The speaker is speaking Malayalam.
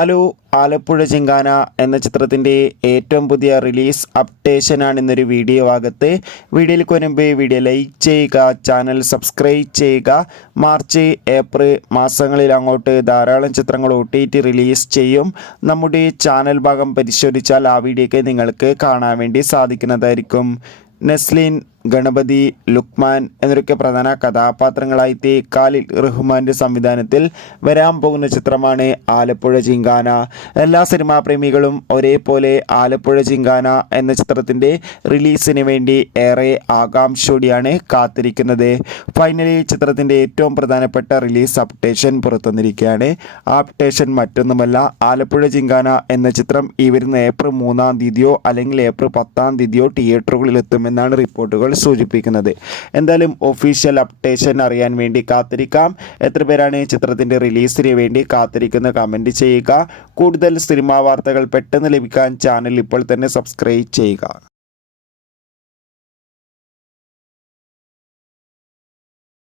ഹലോ, ആലപ്പുഴ ചിങ്കാന എന്ന ചിത്രത്തിൻ്റെ ഏറ്റവും പുതിയ റിലീസ് അപ്ഡേഷനാണ് ഇന്നൊരു വീഡിയോ ഭാഗത്ത്. വീഡിയോയിൽ മുൻപ് വീഡിയോ ലൈക്ക് ചെയ്യുക, ചാനൽ സബ്സ്ക്രൈബ് ചെയ്യുക. മാർച്ച് ഏപ്രിൽ മാസങ്ങളിൽ അങ്ങോട്ട് ധാരാളം ചിത്രങ്ങൾ OTT റിലീസ് ചെയ്യും. നമ്മുടെ ചാനൽ ഭാഗം പരിശോധിച്ചാൽ ആ വീഡിയോയ്ക്ക് നിങ്ങൾക്ക് കാണാൻ വേണ്ടി സാധിക്കുന്നതായിരിക്കും. നസ്ലിൻ, ഗണപതി, ലുക്മാൻ എന്നൊക്കെ പ്രധാന കഥാപാത്രങ്ങളായി ഖാലിദ് റഹ്മാൻ്റെ സംവിധാനത്തിൽ വരാൻ പോകുന്ന ചിത്രമാണ് ആലപ്പുഴ ചിങ്കാന. എല്ലാ സിനിമാ പ്രേമികളും ഒരേപോലെ ആലപ്പുഴ ചിങ്കാന എന്ന ചിത്രത്തിൻ്റെ റിലീസിന് വേണ്ടി ഏറെ ആകാംക്ഷയോടെയാണ് കാത്തിരിക്കുന്നത്. ഫൈനലി ചിത്രത്തിൻ്റെ ഏറ്റവും പ്രധാനപ്പെട്ട റിലീസ് അപ്ഡേഷൻ പുറത്തുവന്നിരിക്കുകയാണ്. ആ അപ്ഡേഷൻ മറ്റൊന്നുമല്ല, ആലപ്പുഴ ചിങ്കാന എന്ന ചിത്രം ഈ വരുന്ന ഏപ്രിൽ 3-ാം തീയതിയോ അല്ലെങ്കിൽ ഏപ്രിൽ 10-ാം തീയതിയോ തിയേറ്ററുകളിൽ എത്തുമെന്നാണ് റിപ്പോർട്ടുകൾ സൂചിപ്പിക്കുന്നത്. എന്തായാലും ഒഫീഷ്യൽ അപ്ഡേഷൻ അറിയാൻ വേണ്ടി കാത്തിരിക്കാം. എത്ര പേരാണ് ചിത്രത്തിൻ്റെ റിലീസിന് വേണ്ടി കാത്തിരിക്കുന്ന കമൻറ്റ് ചെയ്യുക. കൂടുതൽ സിനിമാ വാർത്തകൾ പെട്ടെന്ന് ലഭിക്കാൻ ചാനൽ ഇപ്പോൾ തന്നെ സബ്സ്ക്രൈബ് ചെയ്യുക.